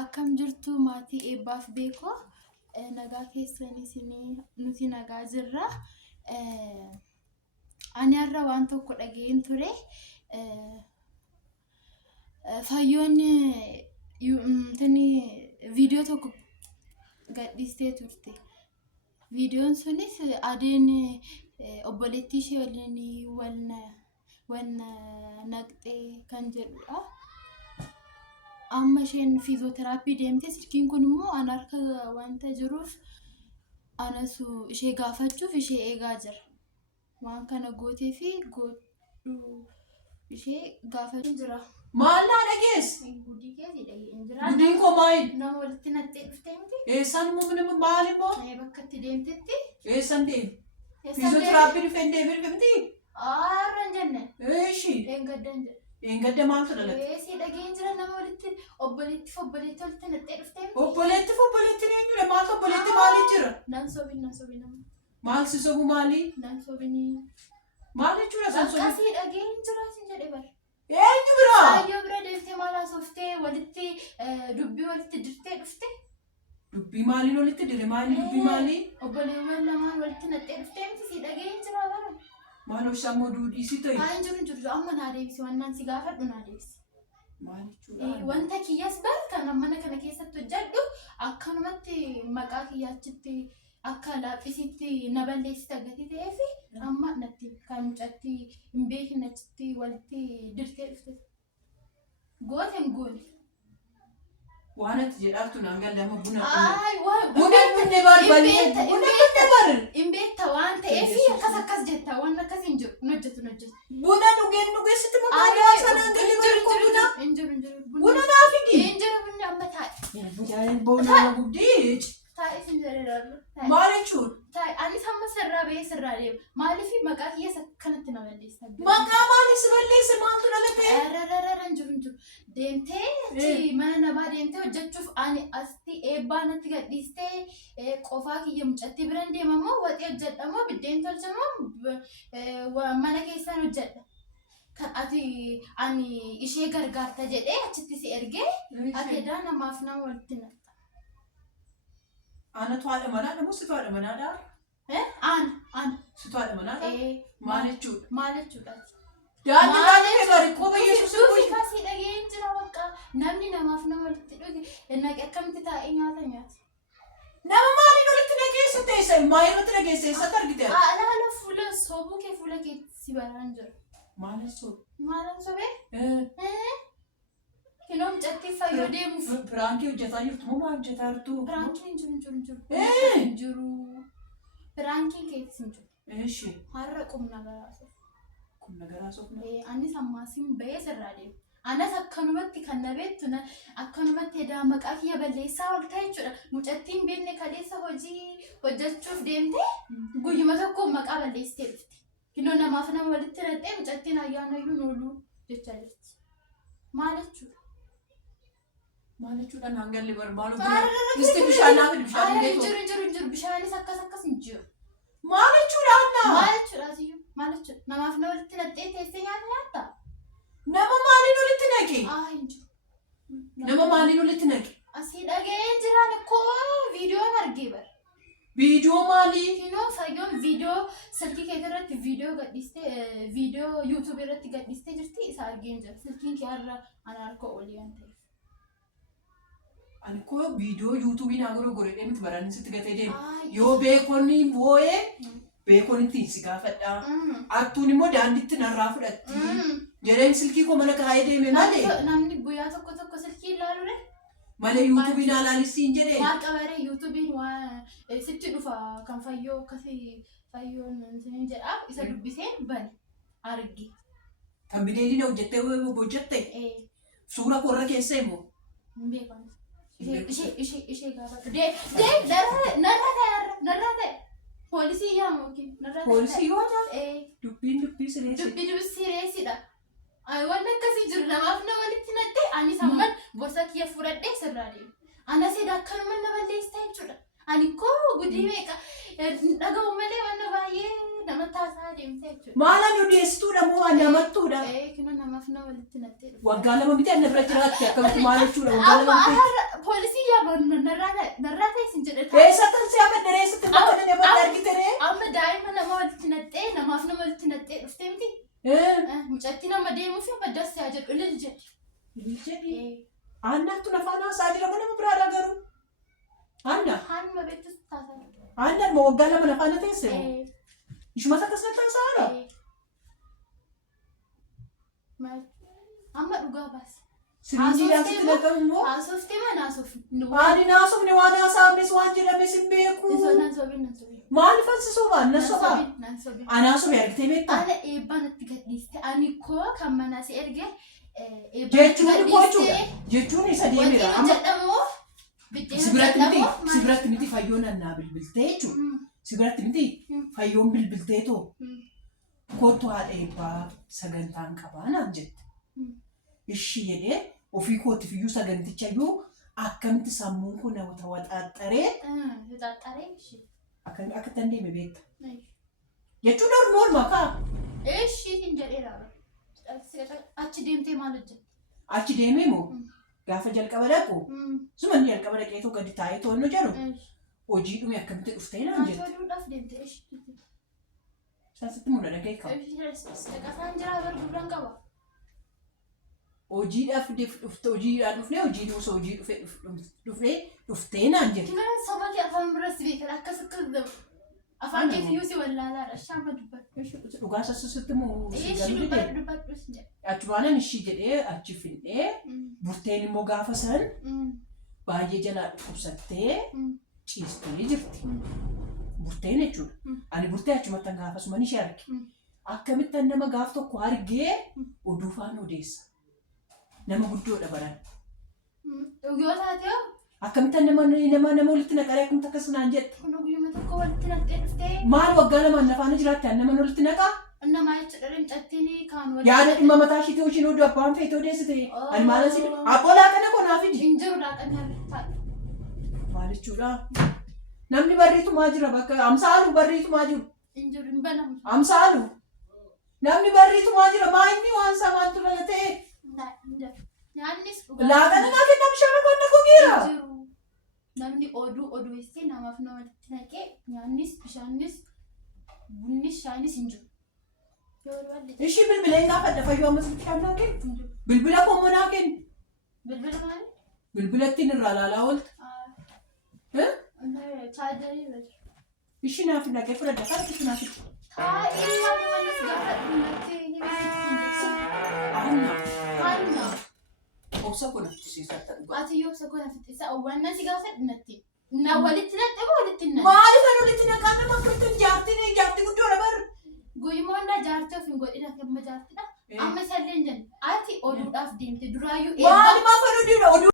akkam jirtu maatii eebbaaf beekoo nagaa keessanis nuti nagaa jirra. Ani har'a waan tokko dhageen ture. Fayyoon viidiyoo tokko gadhiistee turte. Viidiyoon sunis adeen obboleettii ishee waliin wal naqxee kan jedhudha. Amma isheen fiizooteraappii deemtee silkiin kun immoo an harka wanta jiruuf anasu ishee gaafachuuf ishee eegaa jira. Waan kana gootee fi godhu ishee gaafachuu jira. Maallaa dhagees? Gudii keessa dhageen jira. Gudiin koo maayil? Nama walitti nattee dhuftee miti? Eessaan immoo maal immoo? Bakka itti deemtetti? Eessaan deemu? Fiizooteraappii dhufeen deemee miti? Aarran jenne. Eeshi? Eengaddan jedhe. Eengadda maaltu dhalate? Si dhageen jira nama walitti obboleettiif walitti nattee dhuftee miti? Obboleetti eenyudha? Maaltu obboleetti maaliif jira? Nan sobin nama. Maal si sobu maali? Nan sobinii. Maal jechuudha san sobu? Akkasii dhageen jira sin jedhe bara. Eenyu bira? Sayyoo bira deemtee maal haasoftee walitti dubbii walitti dirtee dhufte? Dubbii maaliin walitti dire? Maali dubbii maali? Obboleewwan lamaan walitti nattee dhuftee miti si dhageen jira bara. Maal obsaa duudhiisii ta'e? Haa jiru amma naa deebisi wannaan si gaafadhu naa deebisi. Maal jechuudha? Wanta kiyyas barka mana kana keessatti hojjedhu akkanumatti maqaa kiyyachitti akka laaphisitti na balleessite agartee ta'eefi amma natti kan mucatti hin beekne achitti walitti dirtee dhufte. Gooten goone. Waan ati jedhaaftu naan galdama buna. Buna bunne barbaadee hin beekta waan ta'eefi akkas jetta waan akkas hin jiru hin hojjetu. Buna dhugeessitti maqaa sanaan galii buna. Hin jiru. Buna naa fidi. Hin jiru bunni amma taa'e. Boona guddiich. Taa'e sin jedheedha. Maal jechuudha? Anis amma sirraa ba'ee sirraa deema. Maaliif maqaa kiyyaas akkanatti na balleessa? Maqaa maaliif si balleessa? Maaltu dhalate? Hin jiru. Deemtee mana namaa deemtee hojjechuuf ani asti eebbaa natti gadhiistee qofaa kiyya mucatti biran deemamoo waxii hojjedhamoo biddeen tolchamoo mana keessan hojjedha. Kan ani ishee gargaarta jedhee achitti si ergee ati edaa namaaf nama walitti natta. Anatu haadha manaa namoo situ haadha manaadhaa? Ana. Situ haadha manaadhaa? Maal jechuudha? Maal jechuudha? Daandii gari quba Yesuus Duufi kasii dhageen jira bakka namni namaaf nama walitti dhuge akkamitti taa'ee nyaata. Nama maaliin walitti dhageessa teessa? Maayii irratti dhageessa eessatti argite? Alaala fuula soobuu kee fuula kee si baraan jiru. Maalan sobe? Maalan sobee? Kinoo mucattii fayyoo deemuuf. Firaankii hojjetaa jirtu moo maal hojjetaa jirtu? Firaankii hin jiru. Firaankiin keetis hin jiru. Eeshi. Har'a qubna garaasuuf. Qubna garaasuuf? Anis ammaasiin ba'ee sirraa deemu. Anas akkanumatti kan na beektu akkanumatti edaa maqaa kiyya balleessaa ol ta'e jechuudha. Mucattiin beekne kaleessa hojii hojjechuuf deemtee guyyuma tokko maqaa balleessitee dhufte. Kinoo namaaf nama walitti hidhattee mucattiin ayyaanayyuu nooluu jechaa jirti. Maal jechuudha? Maal jechuudha naan galli barbaadu? Misti bishaan naaf bishaan hin jiru. Bishaanis akkas hin jiru. Maal jechuudha Annaa? Maal jechuudha asiyyuu? Maal jechuudha? Namaaf nama walitti hidhattee teessee nyaata nyaattaa? Nama maaliin walitti naqe? Hin jiru. Nama maaliin walitti naqe? Asii dhageen jiraan akkoo viidiyoon argee bara. Viidiyoo maalii? Kinoo fayyoon viidiyoo silkii kee irratti viidiyoo gadhiistee viidiyoo yuutuubii irratti gadhiistee jirti isa argeen jira. Silkiin kee har'a ana harka olii waan ta'eef. Ani koo viidiyoo yuutuubii naa godhee miti baraan sitti gatee deemu. Yoo beekonni boo'ee beekonni si gaafadhaa. Attuun immoo daandiitti narraa fudhatti. Jedheen silkii koo mana kaayee deeme malee. Namni guyyaa tokko silkii ilaalu malee yuutuubii naa laalisiin jedhee. Maal qabaree yuutuubiin waan sitti dhufa kan fayyoo akkasii fayyoon jedhaa isa dubbiseen bane argi. Kan bineelina hojjettee suura korra keessa immoo. Hin beekamu. Ishee gaafatu. Narra ta'e. Poolisii yaamu yookiin narra ta'e. Poolisii yoo ta'e? Dubbii sireessi. Dubbii sireessidha. Waan akkasii jiru namaaf nama walitti nattee ani samman bosa kiyya fudhadhee sirraa deemu. Anas edaa akkanuma na balleessita jechuudha. Ani koo gudii meeqa dhaga'u malee waan baay'ee namatti haasaa deemtee jechuudha. Maala nu dhiyeessituudha moo namattuudha? Kinoo namaaf nama walitti nattee dhufu. Waggaa lama miti anna bira jiraatte akkamitti maal jechuudha? Waggaa lama miti. Poolisii yaabannu narraa teessin jedhe. Eessatti si amma dareessitti bakka nama argitee? Amma daa'ima nama walitti naxxee namaaf nama walitti naxxee dhuftee miti. Mucatti nama deemuuf baddas yaa jedhu ilil jedhi. Ilil jedhi. Aannaatu lafaan haasaa jira moo nama biraadha garuu? Aanna? Haanuma beektus taasaa. Aannan moo waggaa lama lafaan teesse moo? Ishumata akkasuma taasaadha? Amma dhugaa baase. Sirinjii daansitti naqamu moo? Haasoftee maa naasofni? Ani naasofni waan haasaafnes waan jedhames hin beeku. Naan Maaliif ansisoo waan na sobaa? Anaasofi argitee beektaa? Haala eebbaa natti gadhiiste. Ani koo kan manaa si erge jechuun gochuudha. Jechuun isa deemira. Wanti jedhamu si biratti miti fayyoon annaa bilbiltee jechuudha. Si biratti miti fayyoon bilbiltee too kootu haadha eebbaa sagantaan qabaa naan jette. Ishii jedhee ofii kootiif iyyuu saganticha iyyuu akkamitti sammuun kun nama waxaaxaree akka dandeeme beekta. Jechuun normal kaa. Ishii hin jedheera. Achi deemtee maal hojjette? Achi deemee moo gaafa jalqaba dhaqu sumanni jalqaba dhaqeetoo gadi taa'ee to'annoo jedhu hojii dhume akkamitti dhuftee naan jette. Maal deemtee ishii? Saasitti mul'ata geekkamu. Dhaqasaan jira gurguraan qaba. Hojiidhaaf hojiidhaan dhufnee hojii dhuusa hojii dhuftee naan jette. Kina sabati afaan biras beekan akkas afaan keetiyyuu si wallaalaadha. Shaama dubbatu. Dhugaa sassisitti moo si galuu jedhe. Achumaanan ishii jedhee achi fidhee burteen immoo gaafa san baay'ee jalaa dhukkubsattee ciistee jirti. Burteen jechuudha. Ani burtee achumatti gaafasuman ishee arge. Akkamittan nama gaaf tokko argee oduu faana odeessa. Nama guddoodha baran. Yoo taatee akkamittan nama walitti naqaree akkamitti akkas naan jedhe. Kun guyyuma tokko walitti naqxee dhuftee. Maal waggaa lamaan nafaana jiraatti nama walitti naqaa? Namaa jechuudha rincattiin kaan walitti. Yaada dhimma mataa ishiitii hojiin oduu abbaan feetee odeessite. Ani maal asii abboo laaqana konaa fidi. Hin jiru laaqana taa'e. Maal jechuudha? Namni barreetumaa jira bakka amsaalu barreetumaa jiru. Hin jiru hin banamu. Amsaalu. Namni barreetumaa jira maa inni waan samaantu lala ta'e. Nyaannis laaqana naa kenna bishaan qonna gogeera. Namni oduu essee namaaf namatti naqee nyaannis bishaanis bunnis shaanis hin jiru. Ishii bilbileen gaafadha fayyuu ammas itti qabnaa kennu. Bilbila koommoo naa kennu. Bilbila maali? Bilbila ittiin irraa laalaa oolta. Chaajarii bira. Ishii naaf hin dhagee fudhadha kan ishii naaf hin. Taa'ee waan malis gaafadhu natti hin Anna. Obsa kun siisatti dhugaa. Ati yoo obsa kun fixisa waan si gaafadhu natti. Na walitti naqxee walitti naqxee. Maaliif walitti naqaa nama akkamitti jaartii guddoodha bar. Guyyuma hundaa jaartii of hin godhina amma jaartiidha. Amma isallee hin jennu. Ati oduudhaaf deemte duraayyuu eebba. Maaliif afaan oduudha?